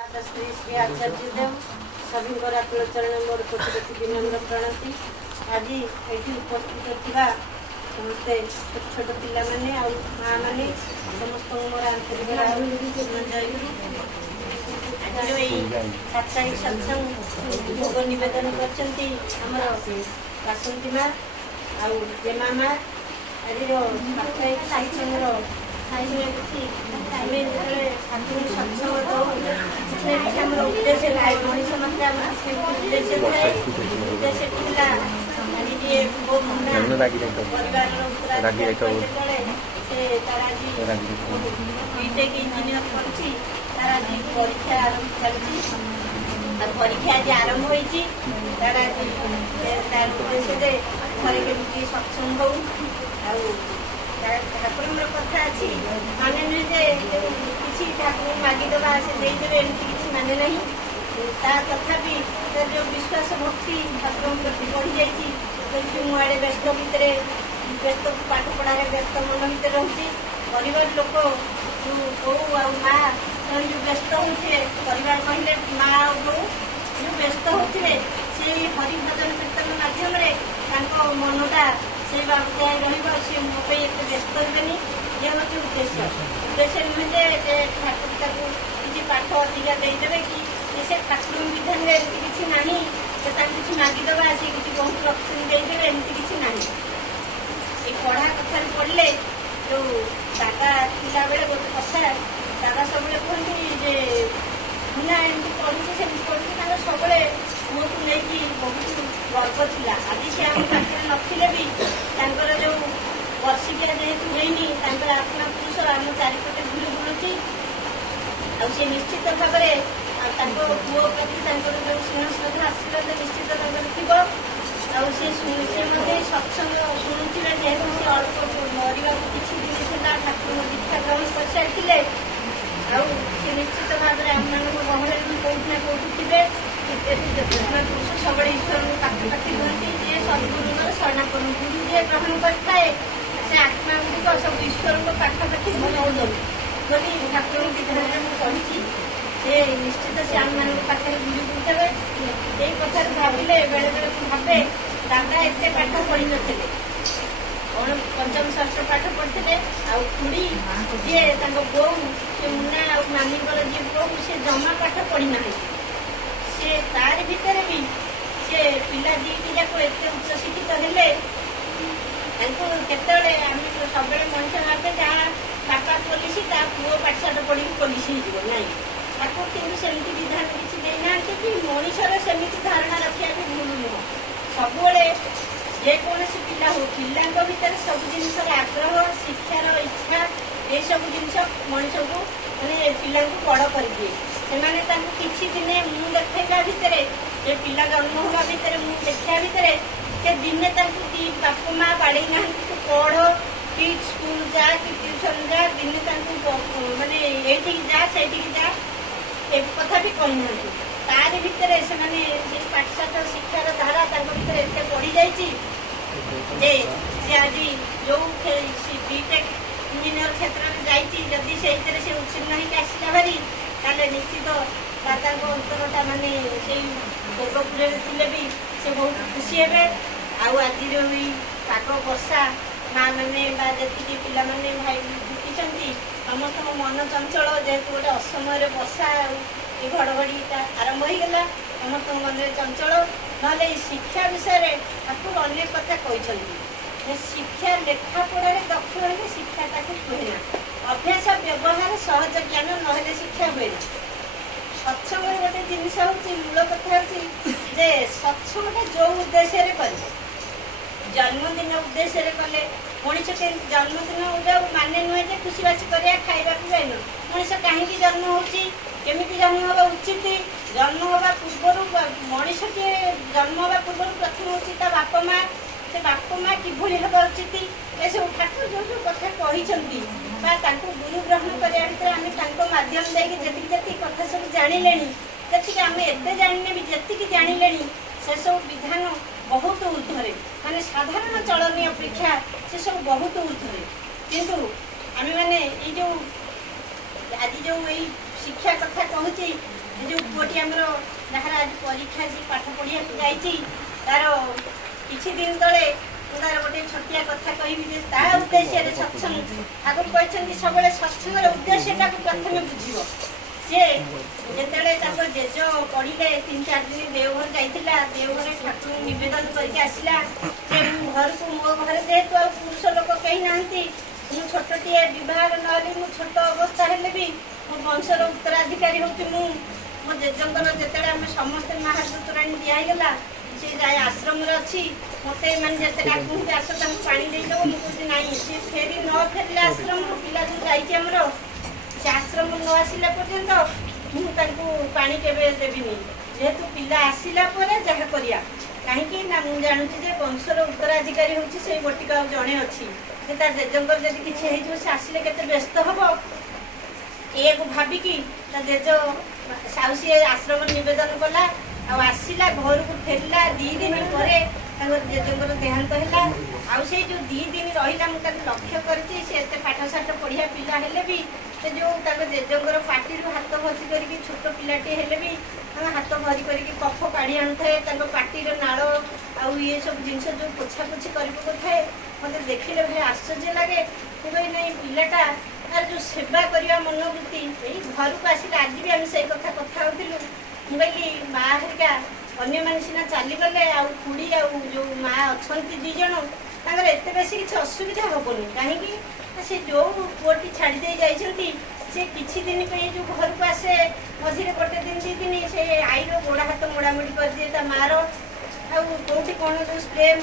श्री श्री आचार्य देव सभी चरण मोर कोटि कोटि विनम्र प्रणति। आज ये उपस्थित था समस्ते छोट छोट पिला माने आ माँ मैंने समस्त मोर आंतरिक साप्ताहिक सत्संग भोग नवेदन कर बासंती माँ आमा माँ आज साप्ताहिक सत्संग उद्देश्य थाए मनुष्य उद्देश्य थाए उद्देश्य बीटेक इंजीनियर परीक्षा आरंभ चलती परीक्षा आज आरंभ होती तार उद्देश्य थे सत्संग हो ठाकुर कथा अच्छी माने नुहे किसी ठाकुर मागिदेवा से देदेवे एमती किसी माने ना तथापि जो विश्वास भक्ति ठाकुर प्रति बढ़ी जाइए मुआड़े व्यस्त भितर व्यस्त पाठ पढ़ार व्यस्त मन भितर रोचे परिवार लोक जो बो आ माँ जो व्यस्त होते परिवार कहले माँ आ बो जो व्यस्त होते से हरिभजन कीर्तन मध्यम मनटा से बाबुदाय रे मो व्यस्त हेनी ये हूँ उद्देश्य उद्देश्य नुहे ठाकुर किसी पाठ अधिका देदेवे कि से ठाकुर विधान में एमती किसी ना किसी मागिदेवा सी किसी बहुत रक्षण देदेवे एमती किसी ना पढ़ा कथा पढ़ले जो दादा थिला बेले गोटे कथा दादा सब कहते ना एमती पढ़ी से पढ़ी सब पुओ को लेकिन बहुत गर्व था आज से आम पाखे नथिले भी जो वर्षिकिया जेहेतु होनी आत्मा पुरुष आम चारिपटे बुली बुलूची आ निश्चित भाव में पुओ प्रति जो स्नेह श्रद्धा आशीर्वाद निश्चित भाव थे सत्संग शुणुवे जेहेतु से अल्प मरवा किसी दिन था ठाकुर दीक्षा ग्रहण कर सारी निश्चित भाव में आम मान गहल कौटना कौटी थे पुरुष सब ईश्वर पाखापाखि हुए जी सदगुरुर शरणापन गुरु जी ग्रहण करें से आत्मा गुड़िक सब ईश्वर को पाखापाखि बोली ठाकुर विधान पढ़ी से निश्चित से आम मान पाखे बुझी बुझे ये कथा भाविले बेले बेले भावे दादा एत पाठ पढ़ी नी कौन पंचम षष्ठ पाठ पढ़ते खुड़ी जी बो से मुना आ मानी जी बो से जमा पाठ पढ़ी ना से तार भीतर भी से पिला दीटी जाक एत उच्च शिक्षित हेले केतले आम सब मनुष्य भावे जहाँ बापा पुलिस पुओ पाठशाठ पढ़ी पुलिस हो ताको किंतु सेमती विधान किसी देना कि मनुष्यर सेमती धारणा रखा भूल नुह सब जेकोसी पिला हो पिला भीतर सब जिन आग्रह शिक्षार इच्छा ये सब जिन मनुष्य को मैंने पिला बड़ करदिए से किसी दिने मुझे देखा भितर ये पिला जन्म हवा भितर मुझे देखा भितर से दिने बाप माँ बाड़े ना तू पढ़ कि स्कूल जा कि ट्यूशन जा दिने माने ये जा से जा ए कथा भी कहना तार भितर से पाठशाठ शिक्षार धारा भीतर एत बढ़ी जाए आज जो बीटेक इंजीनियर क्षेत्र में जाती से उत्तीर्ण होकर आसला भारी ताले निश्चित दादा अंतरटा माने से भोगपुर थे भी से बहुत खुशी हे आज पाग वर्षा माँ मैंने जी पिला भाई जुटी समस्त मन चंचल जेहेतु गोटे असमय वर्षा ये घड़घड़ी आरंभ होगा समस्त मन चंचल ना शिक्षा विषय ठाकुर अनेक कथा कहते शिक्षा लेखापढ़ा दक्ष हेल्ले शिक्षा ताकू कहे अभ्यास व्यवहार सहज ज्ञान ना शिक्षा हुए सत्संग गोटे जिनस हूँ मूल कथा जे सत्संग जो उद्देश्य कर जन्मदिन उद्देश्य कले मनीष जन्मदिन माने नुहे खुशीबासी करा खावा पाइन मनीष कहीं जन्म होमी जन्म हवा उचित जन्म हवा पूर्व मनीष के जन्म हवा पूर्व प्रथम हूँ बाप माँ से बाप माँ किभली हवा उचित ये सब ठाकुर जो जो कथा कहते गुरु ग्रहण करने भर आम मध्यम देखिए जी कथा सब जाने जी आम एत जाने भी जी जाने से सब विधान बहुत ऊर्ध्वे माने साधारण चलनी अपेक्षा से सब बहुत ऊर्ध्वे किंतु आम मैंने ये जो आज जो शिक्षा कथा कहूँ ଛୁଆटी आमर जार आज परीक्षा जी पाठ पढ़िया जाइए तार किछि दिन तले तार गोटे छोटिया कथा कहबी ता उद्देश्य सत्संग आगु कहते सब सत्संगर उद्देश्यटा प्रथम बुझिब सी जिते जेज पढ़े 3-4 दिन देवघर जाइला देवघर ठाकुर नवेदन करके आसला घर को मो घर जेहेतु आ पुरुष लोक कहीं ना मु छोटे बह ना छोट अवस्था हेले भी मो वंशर उत्तराधिकारी हूँ मो जेजंकर जिते आम समस्ते महादूतराणी दिगला सी जाए आश्रम अच्छी मत जिते डाकूँ आस पा देदेव मुझे ना सी फेरी न फेरले आश्रम पिला जो जामर से आश्रम न आसला पर्यंत मुझे पानी केवे देविनी जेहेतु पिला आसला जहाँ करिया कहीं ना मुझे जानूँ वंशर उत्तराधिकारी हूँ से गोटिका जड़े अच्छी जेजंकर जब किसी से आसिले केते व्यस्त हम ये भाविकी जेज साउसी आश्रम नवेदन कला आसला घर को फेरला 2 दिन पर जेजंकर देहांत है आउ जो 2 दिन रहा मुझे लक्ष्य करते पाठशाठ पढ़िया पिला हेले भी से जो जेजंकर पार्टी हाथ भसी कर छोट पिलाटी हेले भी हाथ भरी कर कफ काढ़ी आणुए पार्टी नाड़ आउ ये सब जिनस जो पोछापोछि कर पकाए मत देखने भाई आश्चर्य लगे मुझे नहीं पिलाटा तार जो सेवा करने मनोवृत्ति यही घर को आसिले आज भी आम से कथा कहलु मुझे माँ हरिका अन्य मान सीना चलीगले खुड़ी जो माँ अच्छा 2 जन तर एत बेसी किसी असुविधा हेनी कहीं से जो पुओटी छाड़ी जाती से किछि दिन पे जो घर को आसे मझे 1 दिन 2 दिन से आईर गोड़ हाथ मोड़ामोड़ी कर दिए मार आउटी कौन जो स्प्रे